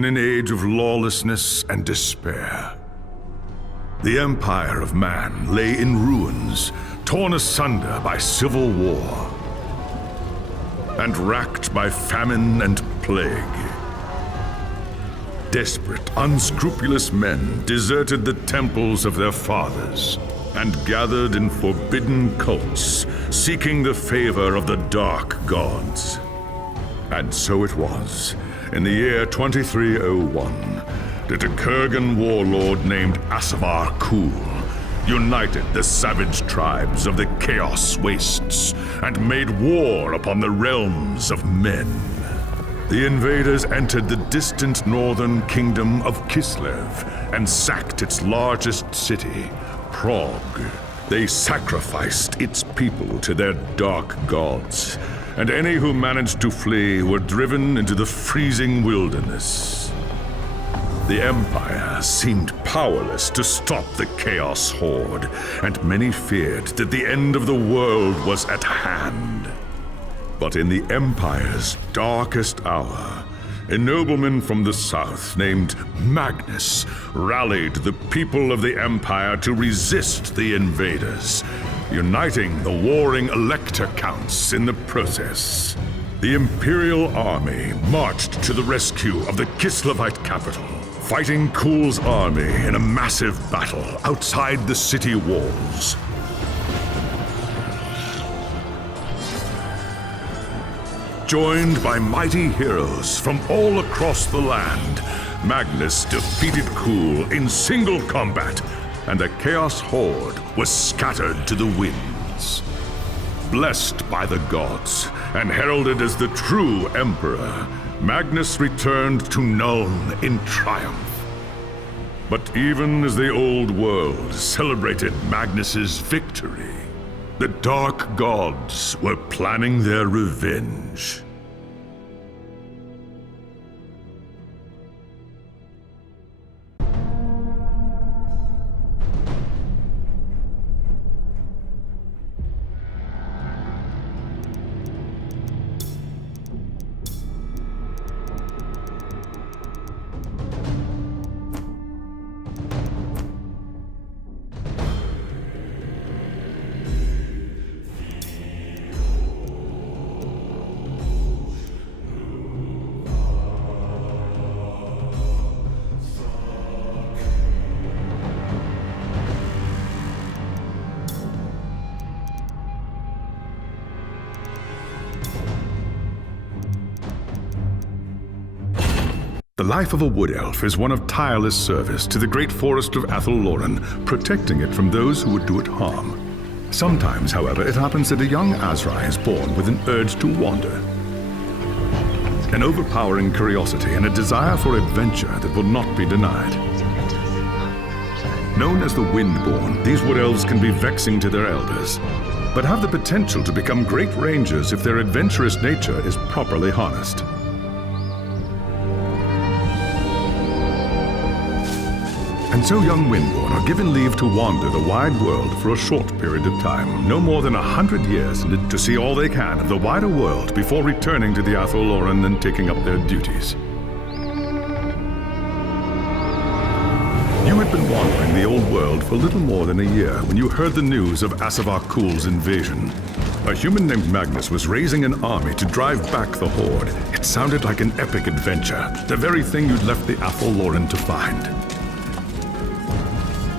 in an age of lawlessness and despair. The empire of man lay in ruins, torn asunder by civil war, and racked by famine and plague. Desperate, unscrupulous men deserted the temples of their fathers and gathered in forbidden cults, seeking the favor of the dark gods. And so it was, in the year 2301, that a Kurgan warlord named Asavar Kul united the savage tribes of the Chaos Wastes and made war upon the realms of men. The invaders entered the distant northern kingdom of Kislev and sacked its largest city, Prague. They sacrificed its people to their dark gods, and any who managed to flee were driven into the freezing wilderness. The Empire seemed powerless to stop the Chaos Horde, and many feared that the end of the world was at hand. But in the Empire's darkest hour, a nobleman from the south named Magnus rallied the people of the Empire to resist the invaders, uniting the warring Elector Counts in the process. The Imperial Army marched to the rescue of the Kislevite capital, fighting Kul's army in a massive battle outside the city walls. Joined by mighty heroes from all across the land, Magnus defeated Kul in single combat, and the Chaos Horde was scattered to the winds. Blessed by the gods and heralded as the true Emperor, Magnus returned to Nuln in triumph. But even as the old world celebrated Magnus's victory, the dark gods were planning their revenge. The life of a wood elf is one of tireless service to the great forest of Athelloren, protecting it from those who would do it harm. Sometimes, however, it happens that a young Azrai is born with an urge to wander. An overpowering curiosity and a desire for adventure that will not be denied. Known as the Windborn, these wood elves can be vexing to their elders, but have the potential to become great rangers if their adventurous nature is properly harnessed. And so young Windborn are given leave to wander the wide world for a short period of time, no more than 100 years, to see all they can of the wider world before returning to the Athelloren and taking up their duties. You had been wandering the old world for little more than a year when you heard the news of Asavar Kul's invasion. A human named Magnus was raising an army to drive back the Horde. It sounded like an epic adventure, the very thing you'd left the Athelloren to find.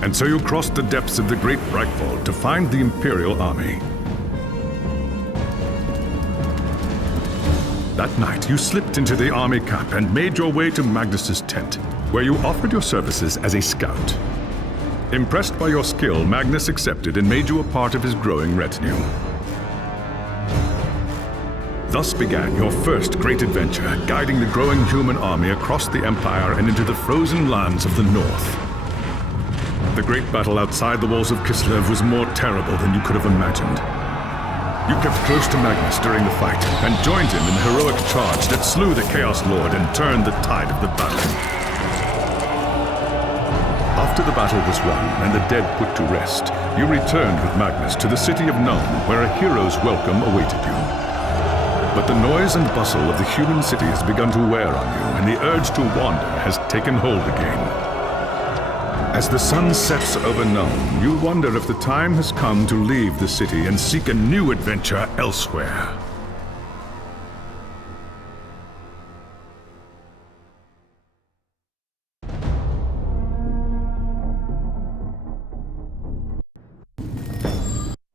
And so you crossed the depths of the Great Breakfall to find the Imperial Army. That night, you slipped into the army camp and made your way to Magnus's tent, where you offered your services as a scout. Impressed by your skill, Magnus accepted and made you a part of his growing retinue. Thus began your first great adventure, guiding the growing human army across the Empire and into the frozen lands of the North. The great battle outside the walls of Kislev was more terrible than you could have imagined. You kept close to Magnus during the fight and joined him in the heroic charge that slew the Chaos Lord and turned the tide of the battle. After the battle was won and the dead put to rest, you returned with Magnus to the city of Nuln, where a hero's welcome awaited you. But the noise and bustle of the human city has begun to wear on you, and the urge to wander has taken hold again. As the sun sets over Nuln, you wonder if the time has come to leave the city and seek a new adventure elsewhere.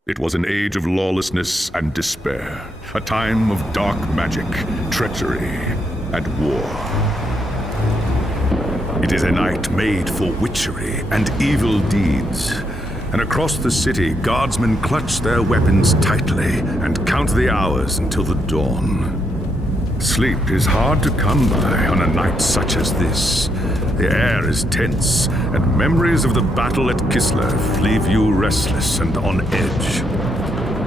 It was an age of lawlessness and despair, a time of dark magic, treachery, and war. It is a night made for witchery and evil deeds, and across the city, guardsmen clutch their weapons tightly and count the hours until the dawn. Sleep is hard to come by on a night such as this. The air is tense, and memories of the battle at Kislev leave you restless and on edge.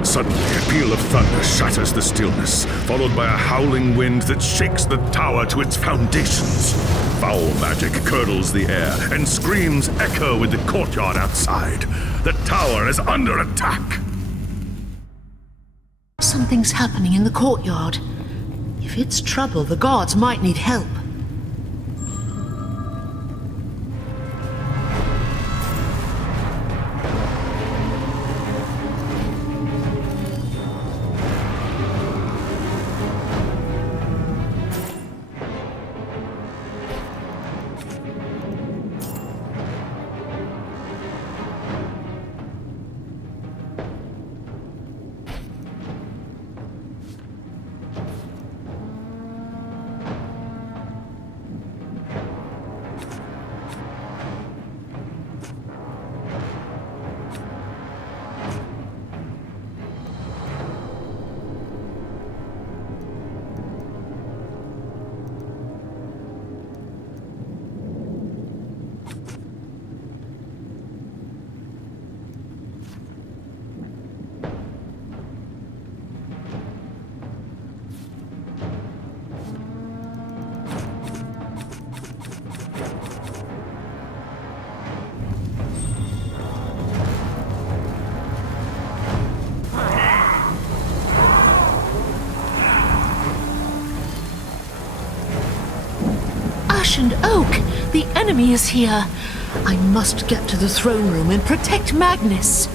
Suddenly, a peal of thunder shatters the stillness, followed by a howling wind that shakes the tower to its foundations. Foul magic curdles the air, and screams echo in the courtyard outside. The tower is under attack. Something's happening in the courtyard. If it's trouble, the guards might need help. And Oak! The enemy is here! I must get to the throne room and protect Magnus!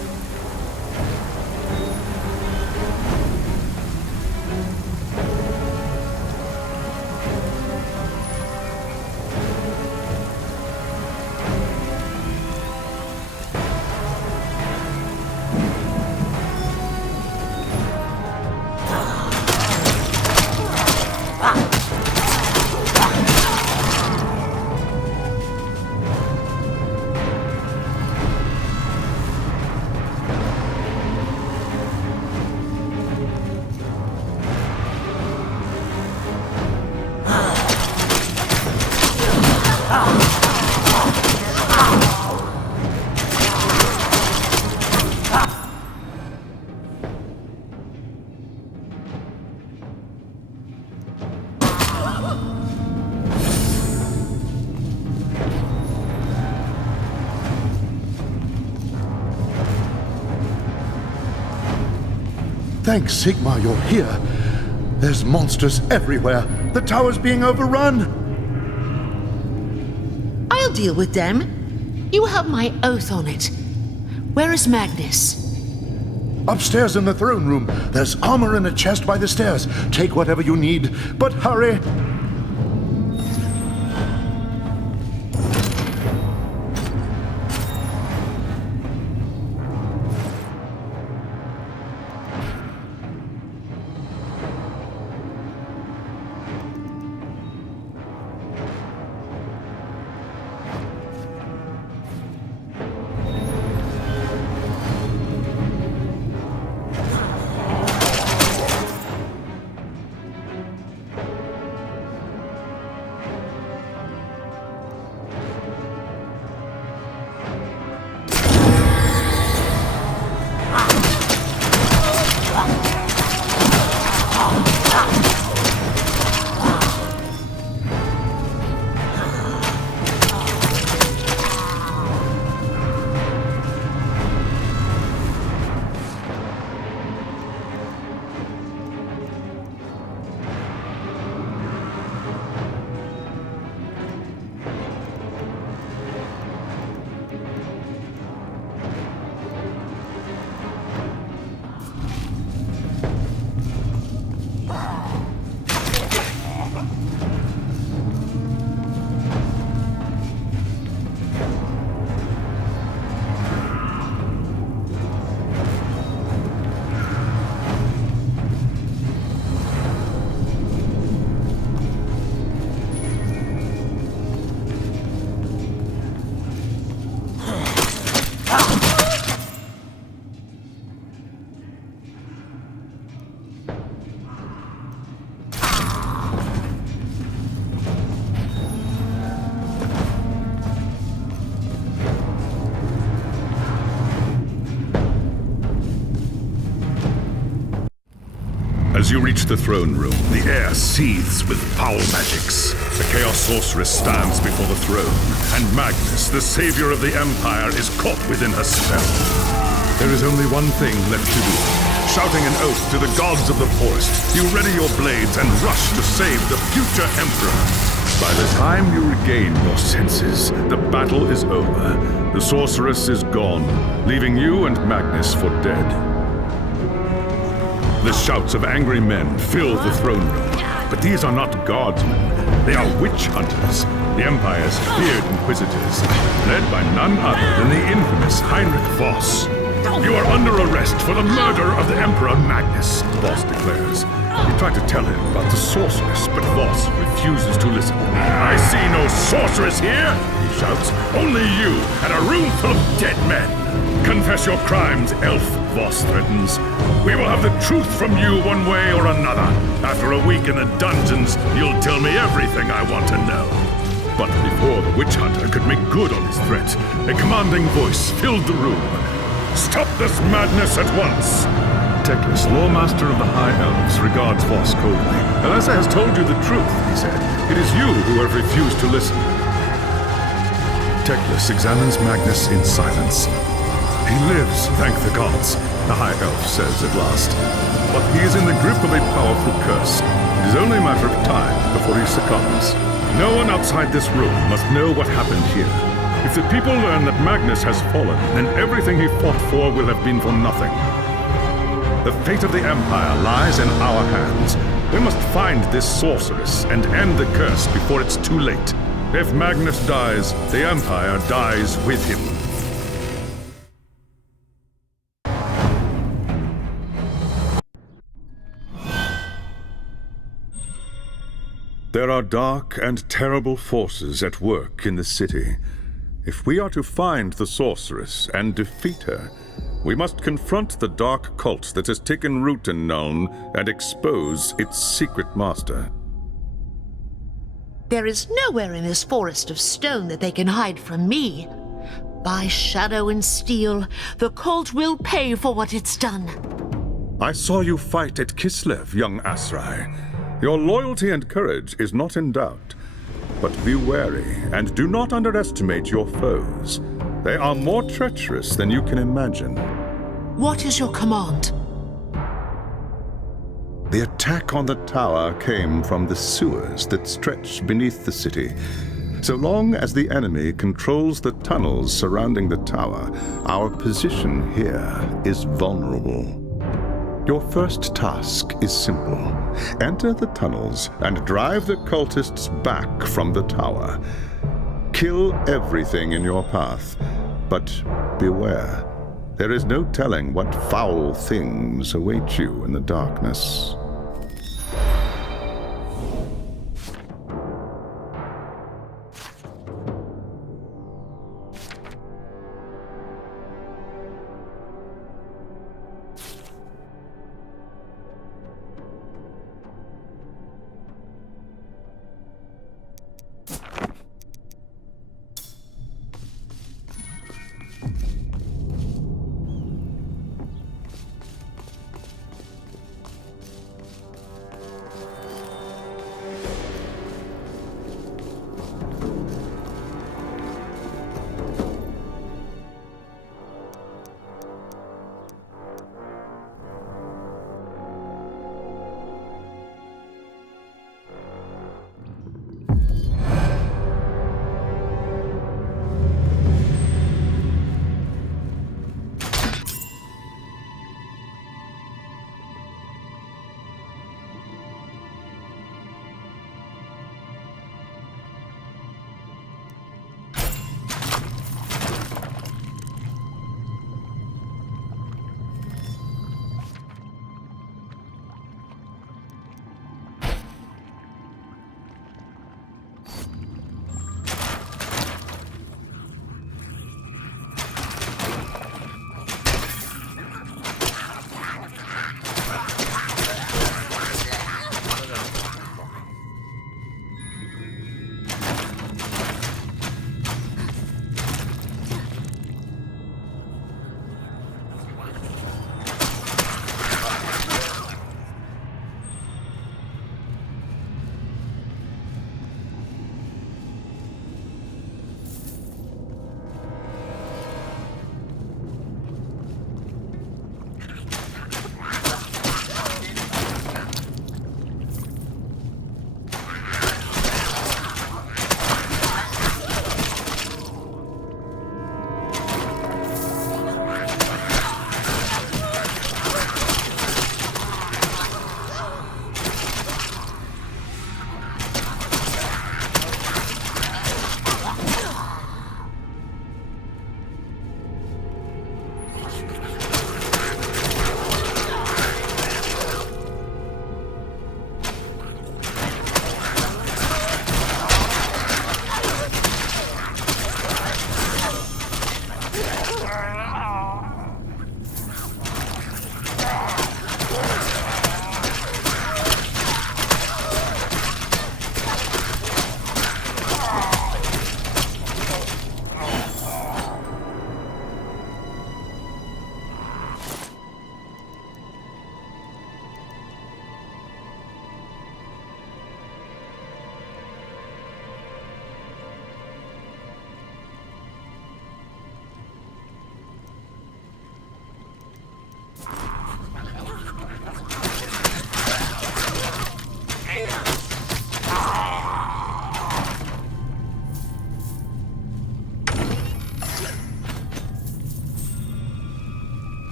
Thanks, Sigmar, you're here. There's monsters everywhere. The tower's being overrun. I'll deal with them. You have my oath on it. Where is Magnus? Upstairs in the throne room. There's armor in a chest by the stairs. Take whatever you need, but hurry. As you reach the throne room, the air seethes with foul magics. The Chaos Sorceress stands before the throne, and Magnus, the savior of the Empire, is caught within her spell. There is only one thing left to do. Shouting an oath to the gods of the forest, you ready your blades and rush to save the future Emperor. By the time you regain your senses, the battle is over. The Sorceress is gone, leaving you and Magnus for dead. The shouts of angry men fill the throne room. But these are not guardsmen. They are witch hunters, the Empire's feared inquisitors, led by none other than the infamous Heinrich Voss. You are under arrest for the murder of the Emperor Magnus, Voss declares. You try to tell him about the sorceress, but Voss refuses to listen. I see no sorceress here, he shouts. Only you and a room full of dead men. Confess your crimes, elf, Voss threatens. We will have the truth from you one way or another. After a week in the dungeons, you'll tell me everything I want to know. But before the witch hunter could make good on his threat, a commanding voice filled the room. Stop this madness at once! Teclis, Lawmaster of the High Elves, regards Voss coldly. Alessa has told you the truth, he said. It is you who have refused to listen. Teclis examines Magnus in silence. He lives, thank the gods, the High Elf says at last. But he is in the grip of a powerful curse. It is only a matter of time before he succumbs. No one outside this room must know what happened here. If the people learn that Magnus has fallen, then everything he fought for will have been for nothing. The fate of the Empire lies in our hands. We must find this sorceress and end the curse before it's too late. If Magnus dies, the Empire dies with him. There are dark and terrible forces at work in the city. If we are to find the sorceress and defeat her, we must confront the dark cult that has taken root in Nuln and expose its secret master. There is nowhere in this forest of stone that they can hide from me. By shadow and steel, the cult will pay for what it's done. I saw you fight at Kislev, young Asrai. Your loyalty and courage is not in doubt. But be wary and do not underestimate your foes. They are more treacherous than you can imagine. What is your command? The attack on the tower came from the sewers that stretch beneath the city. So long as the enemy controls the tunnels surrounding the tower, our position here is vulnerable. Your first task is simple. Enter the tunnels and drive the cultists back from the tower. Kill everything in your path, but beware. There is no telling what foul things await you in the darkness.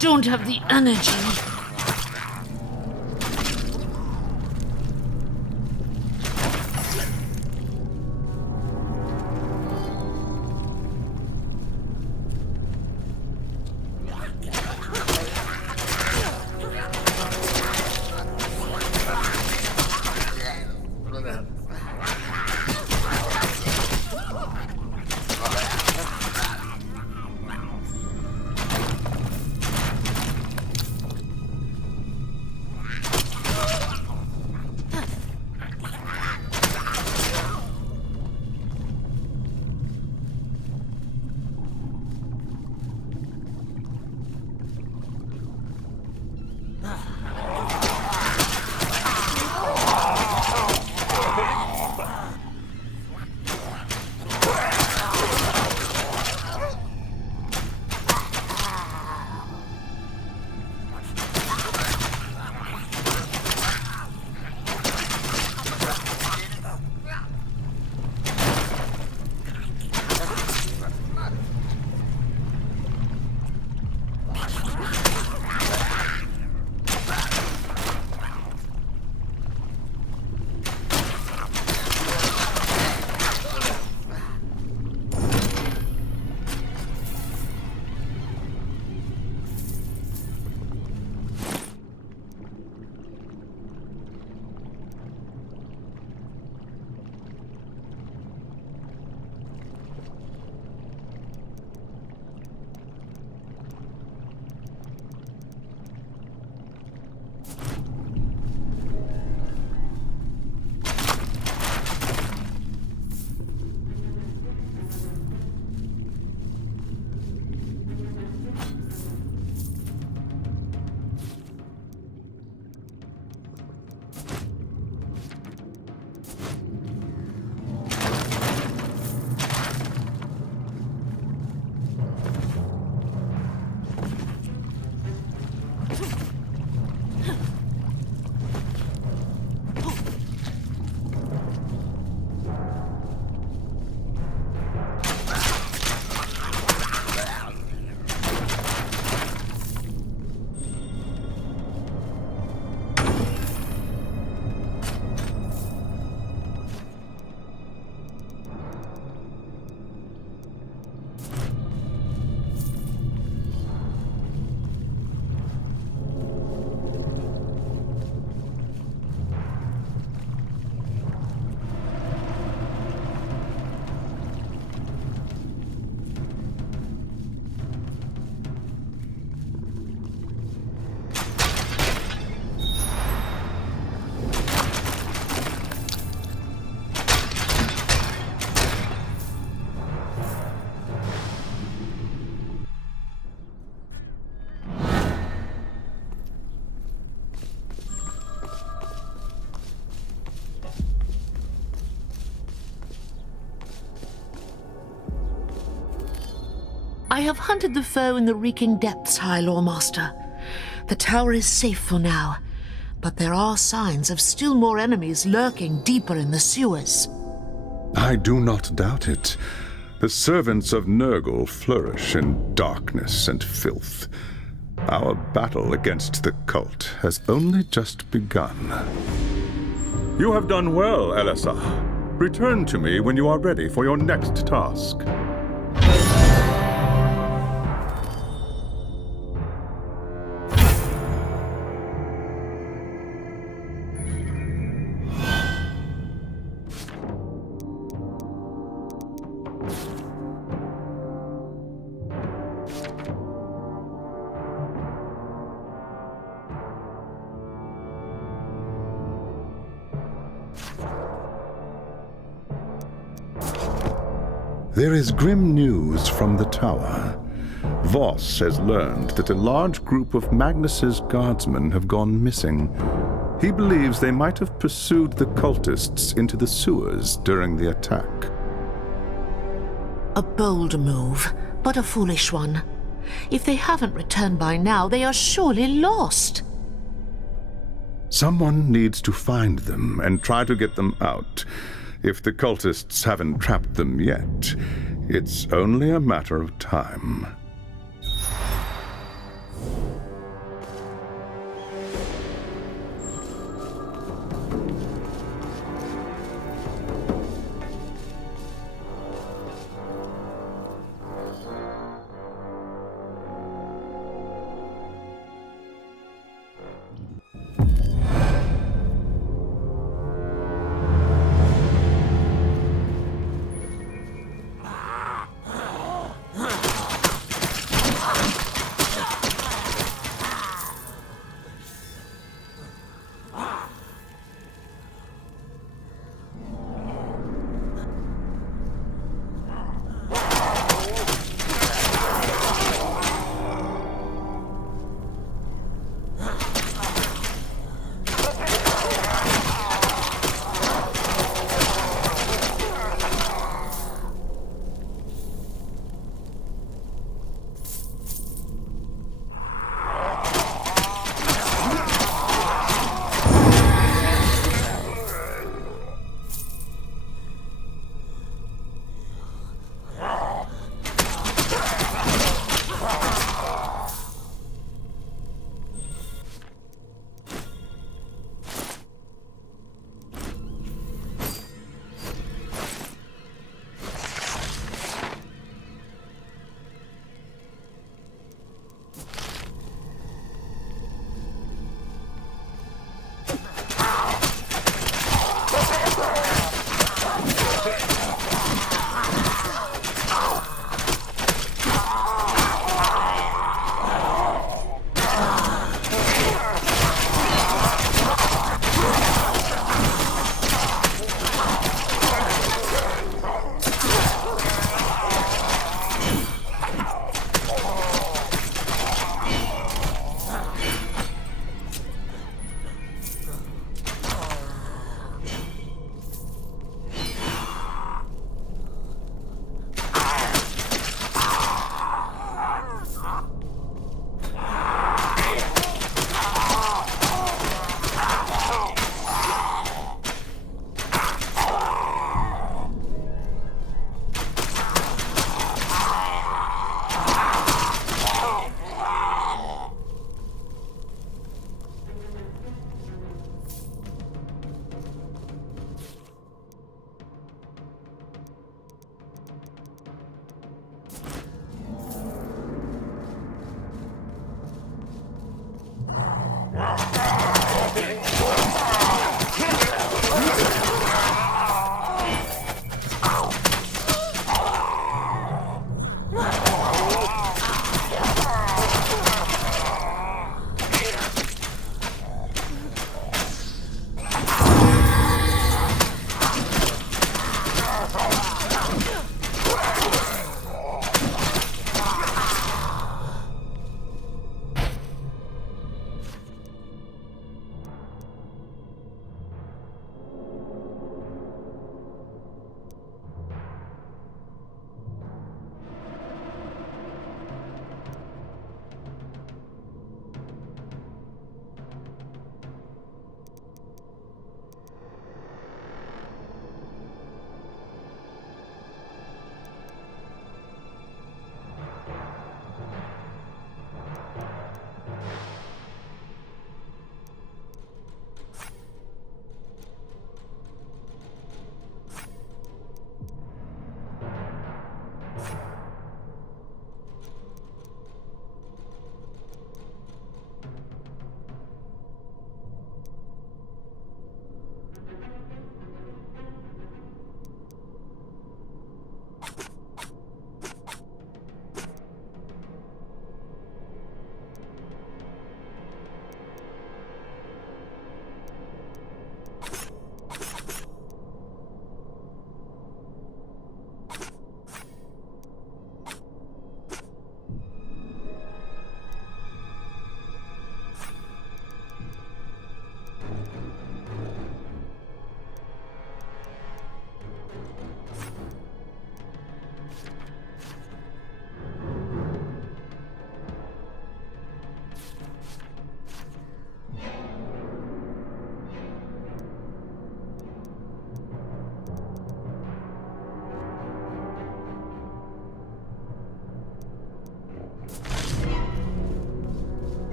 don't have the energy. I have hunted the foe in the reeking depths, High Lawmaster. The tower is safe for now, but there are signs of still more enemies lurking deeper in the sewers. I do not doubt it. The servants of Nurgle flourish in darkness and filth. Our battle against the cult has only just begun. You have done well, Elessa. Return to me when you are ready for your next task. There is grim news from the tower. Voss has learned that a large group of Magnus's guardsmen have gone missing. He believes they might have pursued the cultists into the sewers during the attack. A bold move, but a foolish one. If they haven't returned by now, they are surely lost. Someone needs to find them and try to get them out. If the cultists haven't trapped them yet, it's only a matter of time.